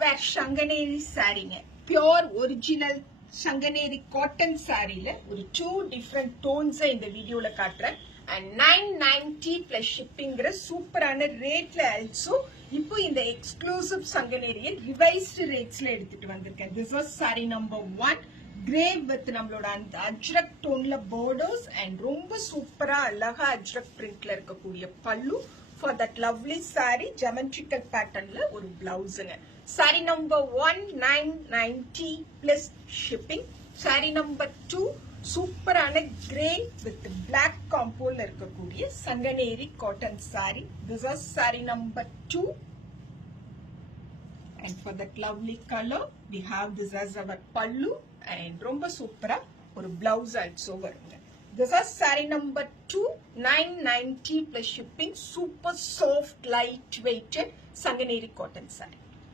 wear Shanganeri saree. Pure original Shanganeri cotton saree la ஒரு 2 different tones in the video la காட்டுறேன். And 990 plus shipping gra சூப்பரான ரேட்ல also இப்போ இந்த exclusive Shanganeri revised rates la எடுத்துட்டு வந்திருக்கேன். This was saree number 1. Grey with நம்மளோட அந்த அஜ்ரக் டோன்ல borders and ரொம்ப சூப்பரா அழகா அஜ்ரக் printல இருக்கக்கூடிய பல்லு. For that lovely saree, geometrical pattern la ஒரு blouseங்க. Saree number 1 990 plus shipping. Saree number 2 சூப்பரான grey with black compo ல இருக்கக்கூடிய Shanganeri cotton saree. This is saree number 2. And for that lovely color, we have this as our pallu and romba supera or blouse also varunga. This is saree number 2, 990 plus shipping, super soft, light weighted Shanganeri cotton saree.